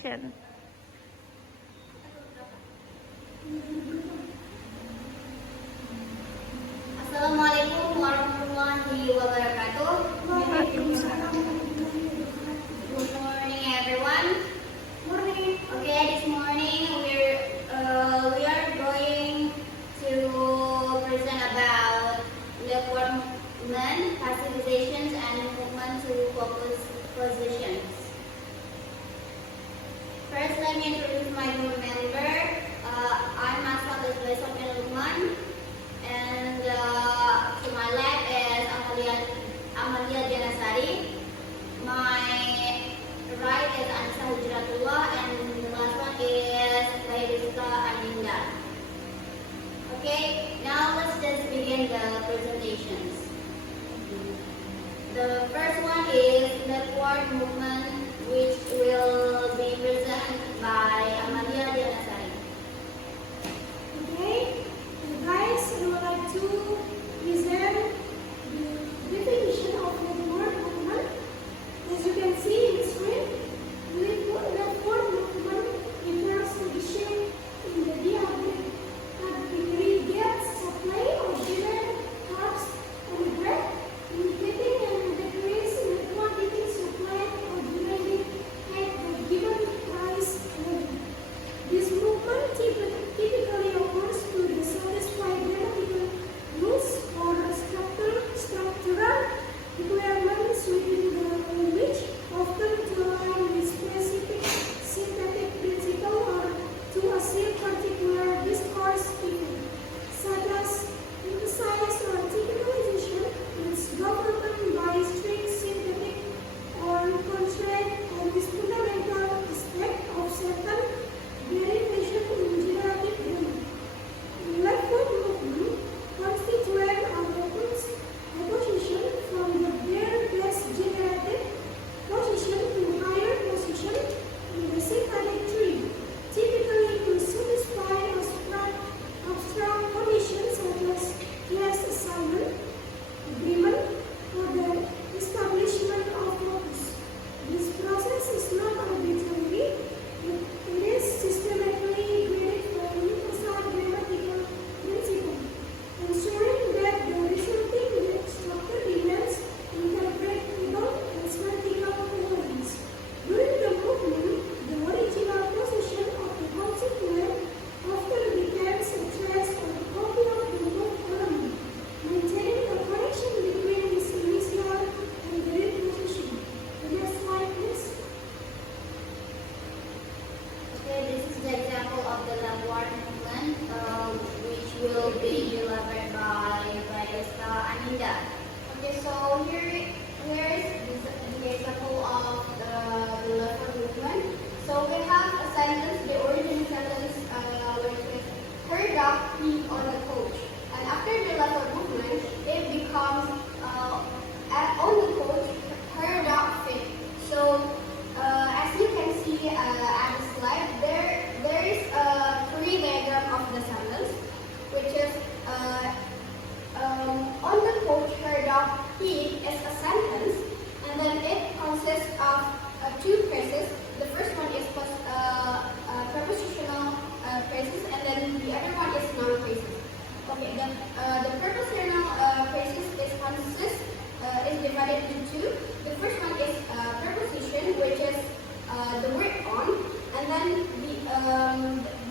Assalamualaikum warahmatullahi wabarakatuh. Good morning, everyone. Morning. Okay, this morning we are going to present about Leftward movement, passivizations, and movement to focus positions. First, let me introduce my group member. I'm myself is Sofiani Lukman, and to my left is Amalia Sari. My right is Anisa Hijratullah, and the last one is Rizka Aninda. Okay, now let's just begin the presentations. The first one is Leftward movement, which will be presented by Amalia Sari. Okay, guys, I would like to present the definition of leftward movement. As you can see in the screen, leftward movement refers to the shape in the aggregate supply of given carbs and bread, indicating an decrease in the quantity supplied or demanded at the given price level. This movement typically occurs to satisfy grammatical rules or structural requirements within the language, often to align with specific synthetic principle or to achieve particular discourse event, such as emphasize or articulation, which governed by strict synthetic or constraint on this fundamental aspect of certain derivation in generative grammar. Leftward movement constitutes an opposition from the bare best generative position to higher position in the syntactic tree, typically to satisfy abstract conditions such as class assignment, agreement, or the establishment of focus. This process is not arbitrary, it is systematically graded by universal grammatical principle, ensuring that the resulting structure demands interpretable as vertical coherence. During the movement, the original position of the constituent often becomes a trace or a copy of the move element, maintaining the connection between its initial and the real position. The next slide, please. Okay, this is the example of the Leftward movement, which will be delivered by Rizka Aninda. Okay, so here is the example of the Leftward movement. So we have a sentence, the original sentence, which is her dog peed on the coach. And after the Leftward movement, it becomes on the coach, her dog fit. So as you can see at the slide, there is a tree diagram of the sentence, which is on the coach, her dog peed is a sentence, and then it consists of two phrases. The first one is prepositional phrases, and then the other one is noun phrases. Okay, the prepositional phrases is divided into two. The first one is preposition, which is the word on, and then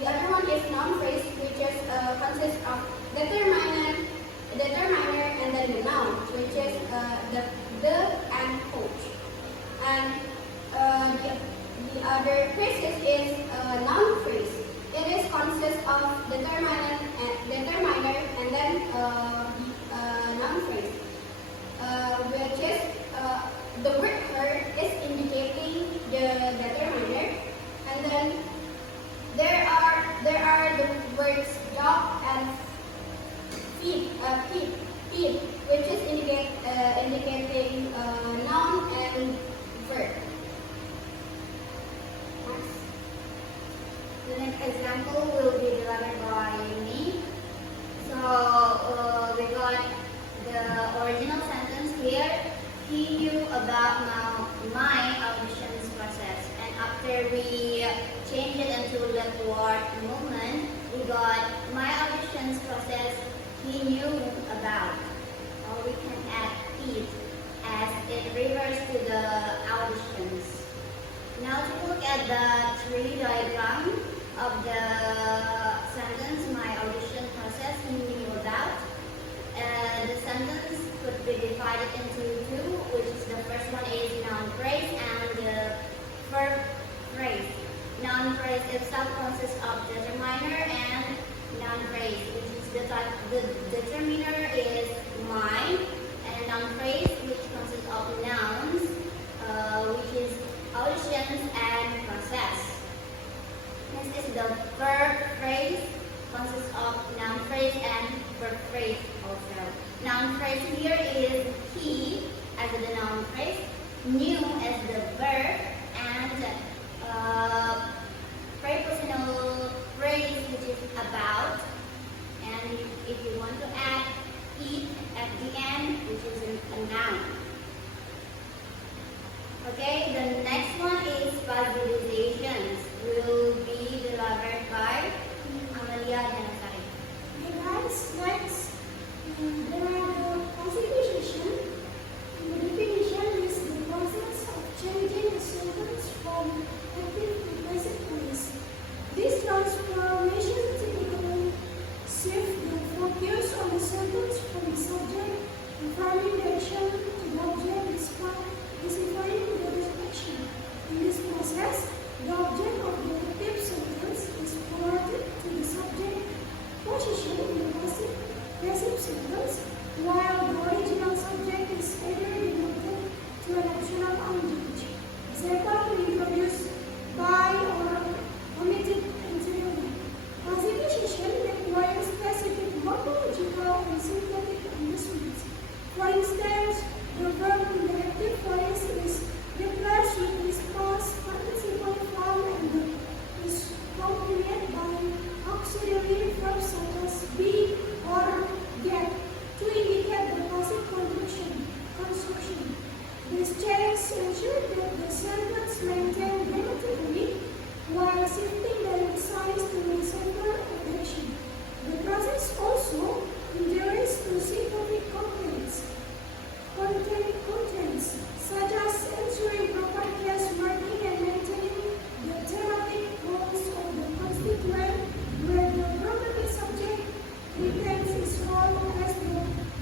the other one is noun phrase, which is consists of determiner, and then the noun, which is the and coach. And the other phrases is noun phrase. It is consists of determiner, and then noun phrase, which is the word her is indicating the determiner, and then there are the words dog and feed, which is indicating noun and verb. Next. The next example will be delivered by me. So we got the original sentence here. He knew about my auditions process, and after after we changed it into Leftward movement, we got my auditions process he knew about. Or we can add it as it refers to the auditions. Now to look at the tree diagram of the sentence my audition process he knew about. The sentence could be divided into two, which is the first one is noun phrase and the verb phrase. Noun phrase itself consists of determiner and noun phrase, which is the determiner is my, and noun phrase which consists of nouns, which is auditions and process. Next is the verb phrase, consists of noun phrase and verb phrase also. Noun phrase here is he as the noun phrase, knew as the verb, and prepositional phrase which is about. And if you want to add it at the end, which is a noun. Okay, the next one is passivizations. Will be delivered by Amalia and Sari. Next, there are the passivisation. The definition is the process of changing the sentence from active to passive voice. This transformation typically shifts the focus on the sentence from the subject, affirming the action to the object, specifying the action. In this process, the object of the active sentence is forwarded to the subject position in the passive sentence, while the original subject is either denoted to an optional object. Example introduced by or omitted anteriorly. Passivisation requires specific morphological and syntactic adjustments. For instance, the verb in the active voice is replaced with its past participle form and is complemented by auxiliary verbs such as be or get to indicate the passive construction. This change ensures that the sentence maintains grammatically while shifting the emphasis to the center of action. The process also endures to syntactic contents such as ensuring proper case working and maintaining the thematic goals of the constituent, where the property subject retains its role as the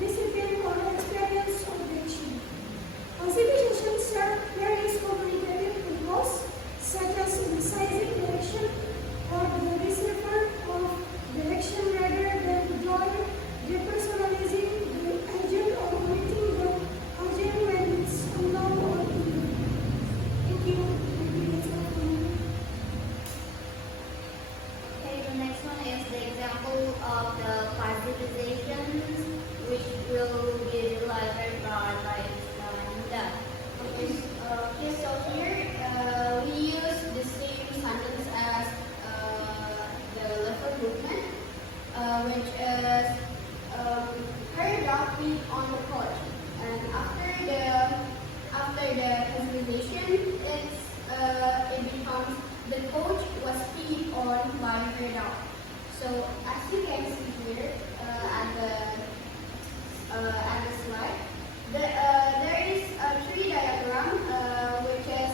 recipient or experience of the action. Passivisation serves various communicative purposes, such as emphasizing the action or the receiver of the action rather than joy, depersonalizing the agent or omitting the agent when it's unknown or unknown. Thank you. Okay, the next one is the example of the passivizations, which will be delivered by Aninda. Okay, so here we use the same sentence as the Leftward movement, which is her dog peed on the porch, and after the passivisation, it becomes the coach was peed on by her dog. So as you can see here at the slide, there is a tree diagram which is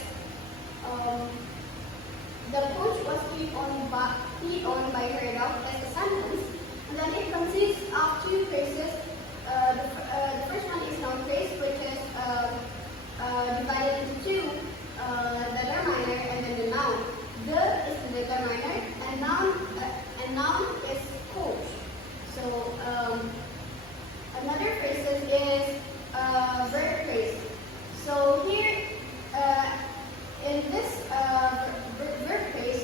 the coach was peed on by her dog as a sentence, and then it consists of two phrases. The first one is noun phrase, which is divided into two, the determiner and then the noun. The is the determiner and noun is coach. So another phrase is verb phrase. So here in this verb phrase,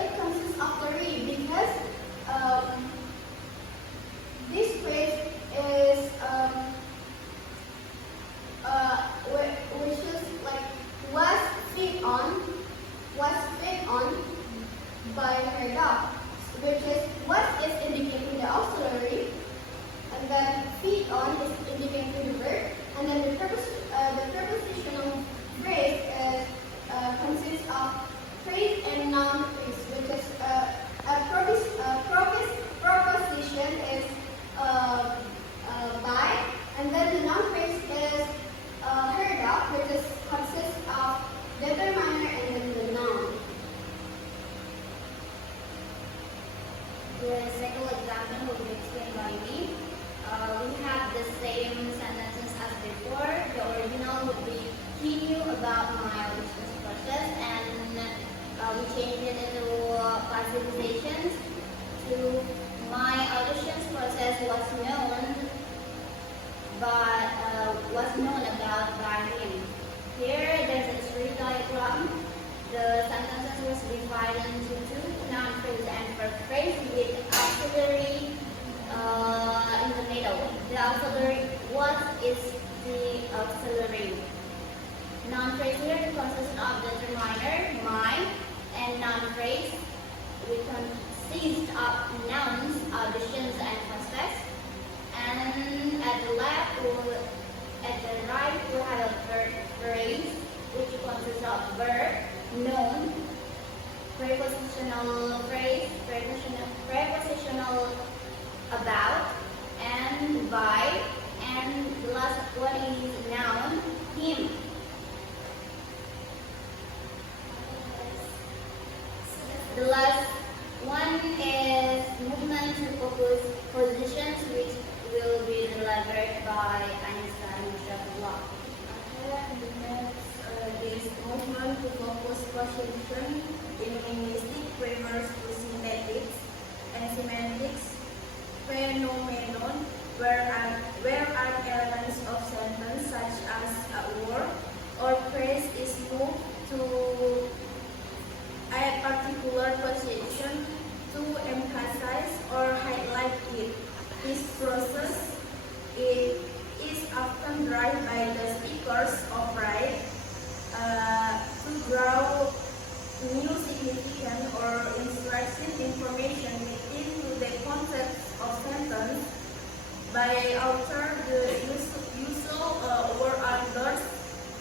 it consists of three because this phrase is which is like was fed on by her dog, which is what is indicating the auxiliary, and then feed on is indicating the verb, and then the prepositional phrase is consists of phrase and noun phrase, which is proposition is by, and then the noun phrase is heard of, which is consists of determiner and then the noun. The second example will be explained by me. We have the same sentences as before. The original would be, he knew about my auditions process, and we changed it into passivizations to my auditions process was known about by him. Here there's a tree diagram. The sentences was divided into two, noun phrase and verb phrase, with auxiliary in the middle. The auxiliary, what is the auxiliary? Noun phrase here consists of determiner, my, and noun phrase, which consists of nouns, auditions, and prospects. And at the right, we have a verb phrase, which consists of verb, known, prepositional phrase, prepositional about, and by, and the last one is noun, him. The last one is movement to focus positions, which will be delivered by Anisa Hijratullah. And the next is movement to focus position in linguistic refers to syntax and semantics phenomenon where an elements of sentence such as a word or phrase is moved to a particular position to emphasize or highlight it. This process is often driven by the speakers of right to draw new significant or instructive information into the context of sentence by alter the usual word orders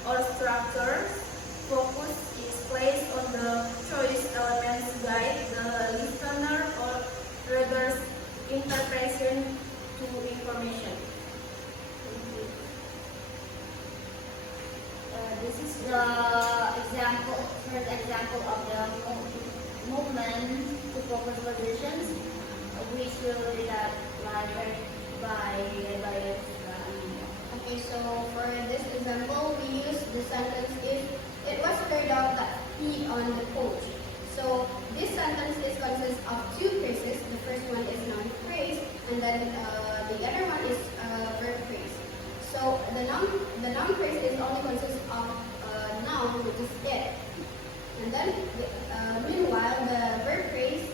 or structures. Focus is placed on the choice elements guide the listener or reader's interpretation to information. This is the first example of the movement to focus positions, which will be delivered by Aninda. Okay, so for this example, we use the sentence if it was heard of that he on the coach. So this sentence consists of two phrases. The first one is noun phrase, and then the other one is verb phrase. So the noun phrase is only consists of noun, which is it, and then meanwhile the verb phrase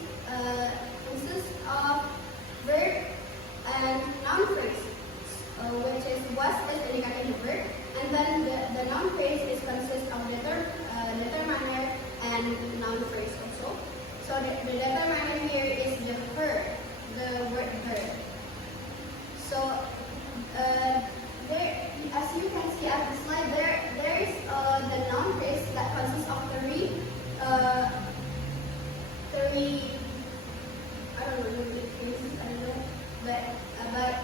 consists of verb and noun phrase, which is was is indicating the verb, and then the noun phrase is consists of determiner and noun phrase also. So the determiner here is the verb, the word verb. So there, as you can see at the slide, there is the noun phrase that consists of three. I don't know the phrases. I don't know, but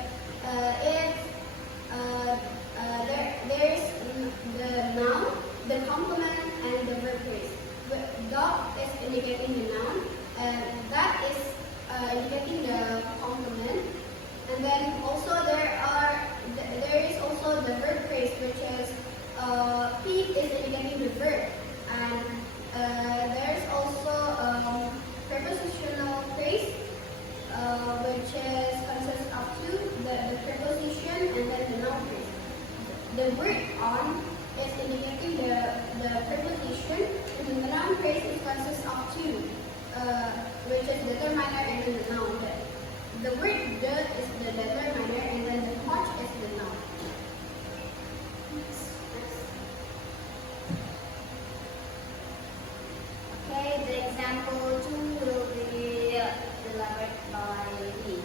there is the noun, the complement, and the verb phrase. Dog is indicating the noun, and that is indicating the complement, and then also there is also the verb phrase, which is P is indicating the verb, and there is also prepositional phrase, which consists of two, the preposition and then the noun phrase. The word on is indicating the preposition, and then the noun phrase consists of two, which is determiner and then the noun. The word the is the determiner, and then the much is the noun. Okay, the example 2 will be delivered by me.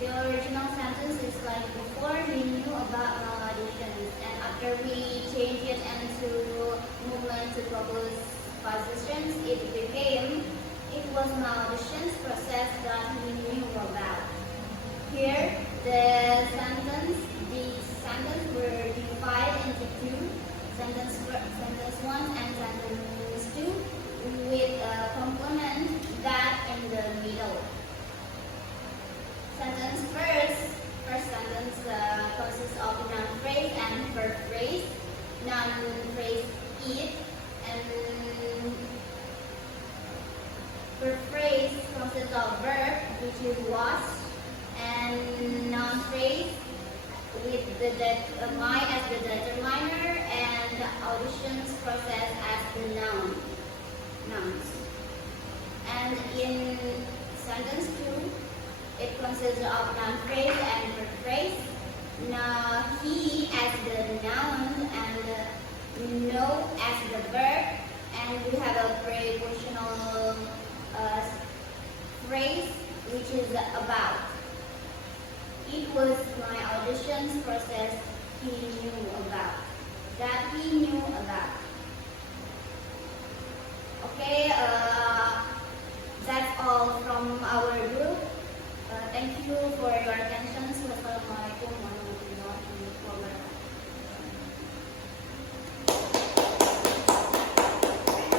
The original sentence is like before he knew about my auditions, and after we change it into movement to propose positions, it was my auditions process that we knew about. Here, the sentence were divided into two, sentence 1 and sentence 2, with a component that in the middle. First sentence consists of noun phrase and verb phrase. Noun phrase it, and verb phrase consists of verb, which is was, and noun phrase with the my as the determiner and the auditions process as the nouns. And in sentence 2, it consists of noun phrase and verb phrase. Now, he as the noun and no as the verb, and we have a prepositional phrase which is about. It was my auditions process he knew about. That he knew about.